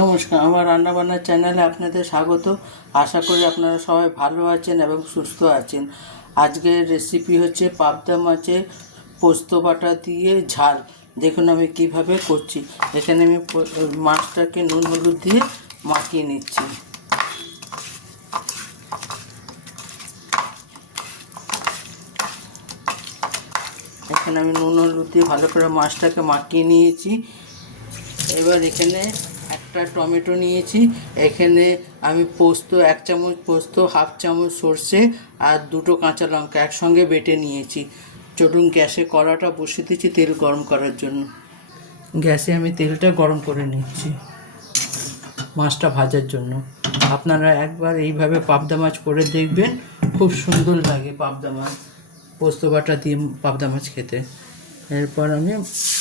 নমস্কার, আমার রান্নাবান্নার চ্যানেলে আপনাদের স্বাগত। আশা করি আপনারা সবাই ভালো আছেন এবং সুস্থ আছেন। আজকের রেসিপি হচ্ছে পাবদা মাছের পোস্ত বাটা দিয়ে ঝাল। দেখুন আমি কিভাবে করছি। এখানে আমি মাছটাকে নুন হলুদ দিয়ে মাখিয়ে নিচ্ছি। এখানে আমি নুন হলুদ দিয়ে ভালো করে মাছটাকে মাখিয়ে নিয়েছি। এবার এখানে একটা টমেটো নিয়েছি। এখানে আমি পোস্ত 1 চামচ পোস্ত, হাফ চামচ সর্ষে আর 2টো কাঁচা লঙ্কা একসঙ্গে বেটে নিয়েছি। চলুন গ্যাসে কড়াটা বসিয়ে দিচ্ছি তেল গরম করার জন্য। গ্যাসে আমি তেলটা গরম করে নিচ্ছি মাছটা ভাজার জন্য। আপনারা একবার এইভাবে পাবদা মাছ করে দেখবেন, খুব সুন্দর লাগে পাবদা মাছ পোস্ত বাটা দিয়ে পাবদা মাছ খেতে। এরপর আমি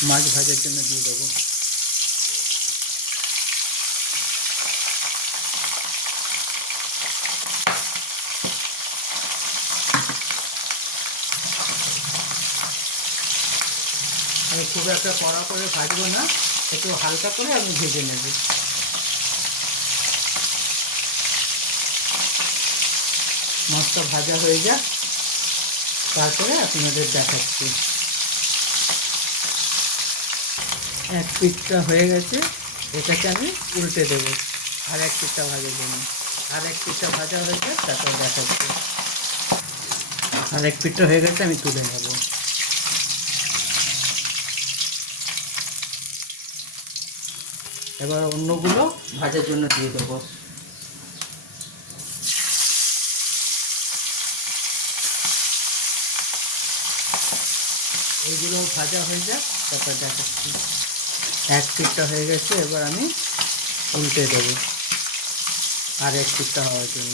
মাছ ভাজার জন্য দিয়ে দেবো। আমি খুব একটা কড়া করে ভাজবো না, একটু হালকা করে আমি ভেজে নেব। মাছটা ভাজা হয়ে যাক, তারপরে আপনাদের দেখাচ্ছি। এক পিঠটা হয়ে গেছে, এটাকে আমি উল্টে দেবো আর এক পিঠটা ভাজার জন্য। আর এক পিঠটা ভাজা হয়েছে, তারপর দেখাচ্ছি। আর এক পিঠটা হয়ে গেছে, আমি তুলে নেব। এবার অন্যগুলো ভাজার জন্য দিয়ে দেবো। এইগুলো ভাজা হয়ে যাক, তারপর দেখাচ্ছি। এক পিঠটা হয়ে গেছে, এবার আমি উল্টে দেবো আর এক পিঠটা হওয়ার জন্য।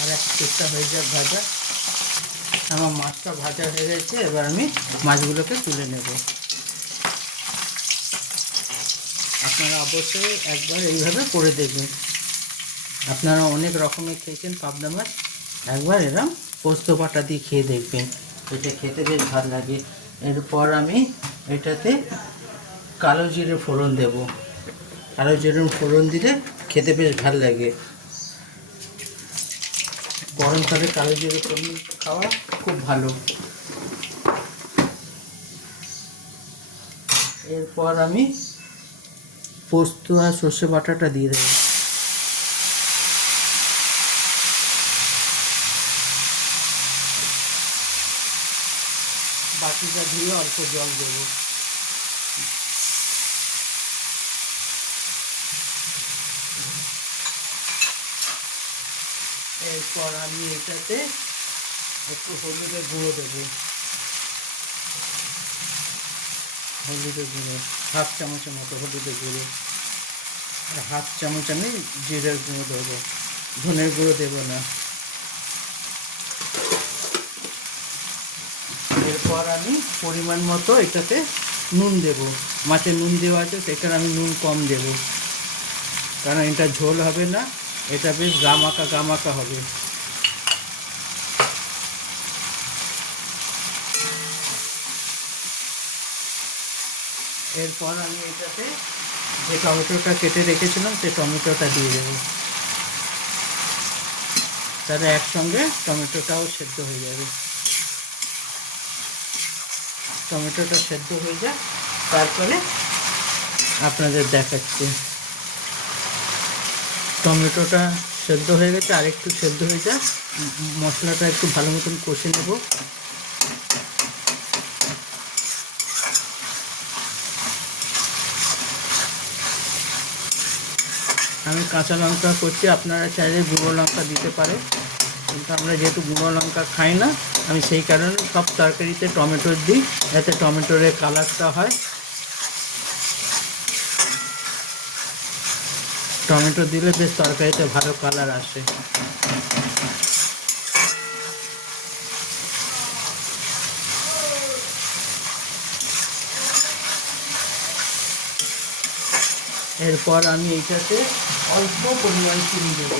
আর এক পিঠটা হয়ে যাক ভাজা। আমার মাছটা ভাজা হয়ে গেছে, এবার আমি মাছগুলোকে তুলে নেব। আপনারা অবশ্যই একবার এইভাবে করে দেখবেন। আপনারা অনেক রকমের খেয়েছেন পাবদা মাছ, একবার এরকম পোস্ত বাটা দিয়ে খেয়ে দেখবেন, এটা খেতে বেশ ভালো লাগে। এরপর আমি এটাতে কালো জিরে ফোড়ন দেব। কালো জিরে ফোড়ন দিলে খেতে বেশ ভালো লাগে। গরমকালে কালো জিরে ফোড়ন খাওয়া খুব ভালো। এরপর আমি পোস্ত আর সর্ষে বাটাটা দিয়ে দেবো। বাটিটা ধুয়ে অল্প জল দেবো। এরপর আমি এটাতে একটু হলুদের গুঁড়ো দেবো। হলুদের গুঁড়ো হাফ চামচের মতো হলুদের গুঁড়ো, আর হাফ চামচ আমি জিরের গুঁড়ো দেবো, ধনের গুঁড়ো দেবো না। এরপর আমি পরিমাণ মতো এটাতে নুন দেব। মাছে নুন দেওয়া আছে, সেখানে আমি নুন কম দেব, কারণ এটা ঝোল হবে না, এটা বেশ গামাকা গামাকা হবে। এরপর আমি এটাতে যে টমেটোটা কেটে রেখেছিলাম সেই টমেটোটা দিয়ে দেবো, তাহলে একসঙ্গে টমেটোটাও সেদ্ধ হয়ে যাবে। টমেটোটা সেদ্ধ হয়ে যায়, তারপরে আপনাদের দেখাচ্ছি। টমেটোটা সেদ্ধ হয়ে গেছে, আর একটু সেদ্ধ হয়ে যায়, মশলাটা একটু ভালো মতন কষে নেব। আমি কাঁচা লঙ্কা করছি, আপনারা চাইলে গুঁড়ো লঙ্কা দিতে পারে, কিন্তু আমরা যেহেতু গুঁড়ো লঙ্কা খাই না, আমি সেই কারণে সব তরকারিতে টমেটো দিই, যাতে টমেটোর কালারটা হয়। টমেটো দিলে বেশ তরকারিতে ভালো কালার আসে। এরপর আমি এইটাতে অল্প পরিমাণ চিনি দেব।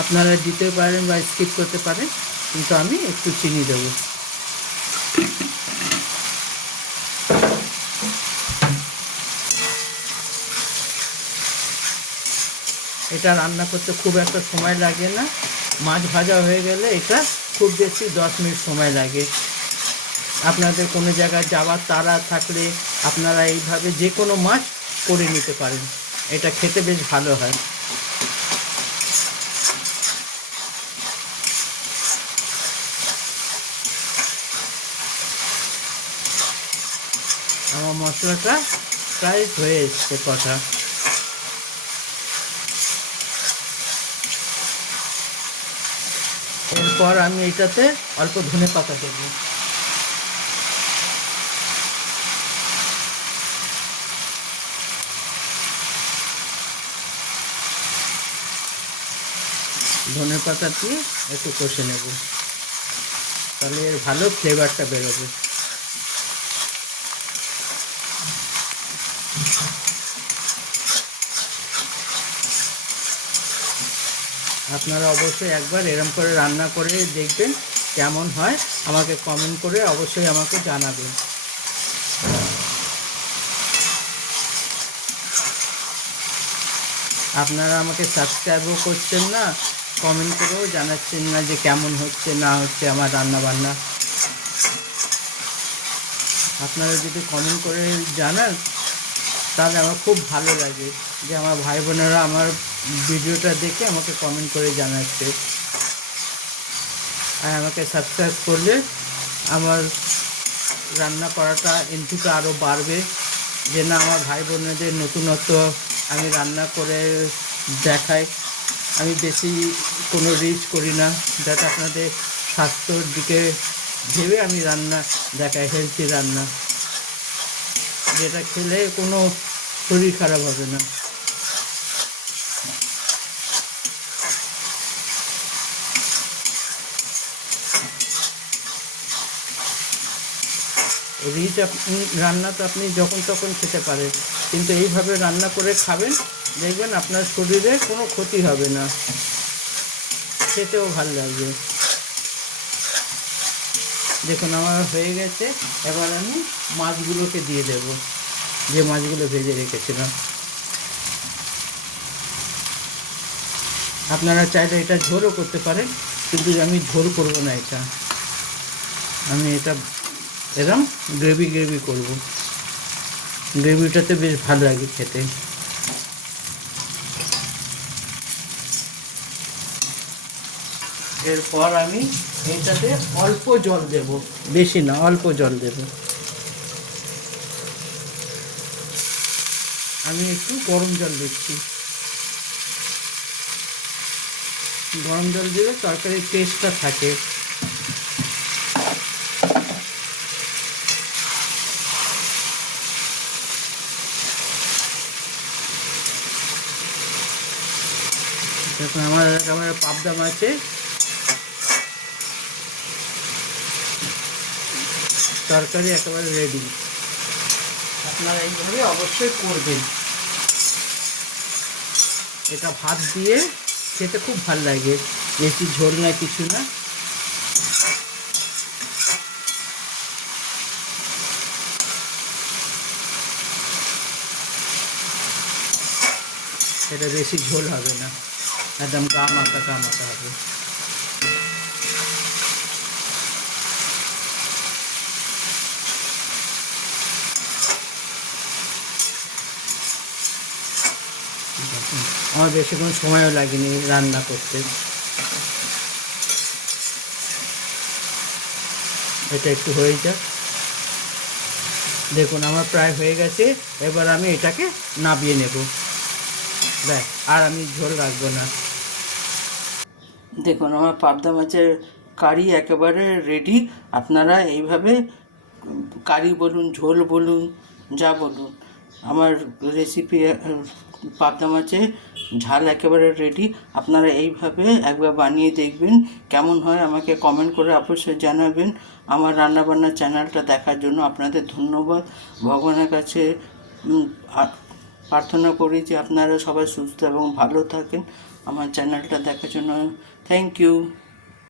আপনারা দিতে পারেন বা স্কিপ করতে পারেন, কিন্তু আমি একটু চিনি দেব। এটা রান্না করতে খুব একটা সময় লাগে না। মাছ ভাজা হয়ে গেলে এটা খুব বেশি 10 মিনিট সময় লাগে। আপনাদের কোনো জায়গায় যাওয়ার তাড়া থাকলে আপনারা এইভাবে যে কোনো মাছ করে নিতে পারেন, এটা খেতে বেশ ভালো হয়। আমার মশলাটা প্রায় হয়ে এসছে কষা। এরপর আমি এটাতে অল্প ধনে পাতা দেবো। ধনে পাতা দিয়ে একটু কষে নেব, তাহলে এর ভালো ফ্লেভারটা বেরোবে। আপনারা অবশ্যই একবার এরম করে রান্না করে দেখবেন কেমন হয়, আমাকে কমেন্ট করে অবশ্যই আমাকে জানাবেন। আপনারা আমাকে সাবস্ক্রাইবও করছেন না, কমেন্ট করেও জানাচ্ছেন না যে কেমন হচ্ছে না হচ্ছে আমার রান্না বান্না। আপনারা যদি কমেন্ট করে জানান তাহলে আমার খুব ভালো লাগে যে আমার ভাই বোনেরা আমার ভিডিওটা দেখে আমাকে কমেন্ট করে জানাচ্ছে। আর আমাকে সাবস্ক্রাইব করলে আমার রান্না করাটা এনটুকু আরও বাড়বে, যে না আমার ভাই বোনেদের নতুনত্ব আমি রান্না করে দেখাই। আমি বেশি কোনো রিচ করি না, যাতে আপনাদের স্বাস্থ্যর দিকে ভেবে আমি রান্না দেখাই, হেলথি রান্না, যেটা খেলে কোনো শরীর খারাপ হবে না। রিচ রান্না তো আপনি যখন তখন খেতে পারেন, কিন্তু এইভাবে রান্না করে খাবেন, দেখবেন আপনার শরীরে কোনো ক্ষতি হবে না, খেতেও ভালো লাগবে। দেখুন আমার হয়ে গেছে। এবার আমি মাছগুলোকে দিয়ে দেব, যে মাছগুলো ভেজে রেখেছিলাম। আপনারা চাইলে এটা ঝোলও করতে পারেন, কিন্তু আমি ঝোল করব না, আমি এটা এরকম গ্রেভি করব। গ্রেভিটাতে বেশ ভালো লাগে খেতে। এরপর আমি এটাতে অল্প জল দেব, বেশি না, অল্প জল দেব। আমি একটু গরম জল দিচ্ছি। গরম জল দিলে তরকারির টেস্টটা থাকে। দেখুন আমার একেবারে পাবদা মাছে তরকারি একেবারে রেডি। আপনারা এইভাবে অবশ্যই করবেন, এটা ভাত দিয়ে খেতে খুব ভালো লাগে, বেশি ঝোল না কিছু না। এটা বেশি ঝোল হবে না, একদম গা মাখা হবে। আমার বেশিক্ষণ সময়ও লাগেনি রান্না করতে। এটা একটু হয়ে যাক। দেখুন আমার প্রায় হয়ে গেছে। এবার আমি এটাকে নামিয়ে নেব, ব্যাস, আর আমি ঝোল রাখবো না। দেখুন আমার পাবদা মাছের কারি একেবারে রেডি। আপনারা এইভাবে কারি বলুন, ঝোল বলুন, যা বলুন, আমার রেসিপি পাবদা মাছের ঝাল একেবারে রেডি। আপনারা এইভাবে একবার বানিয়ে দেখবেন, কেমন হয় আমাকে কমেন্ট করে অবশ্যই জানাবেন। আমার রান্নাবান্না চ্যানেলটা দেখার জন্য আপনাদের ধন্যবাদ। ভগবানের কাছে প্রার্থনা করি যে আপনারা সবাই সুস্থ এবং ভালো থাকেন। আমার চ্যানেলটা দেখার জন্য থ্যাংক ইউ।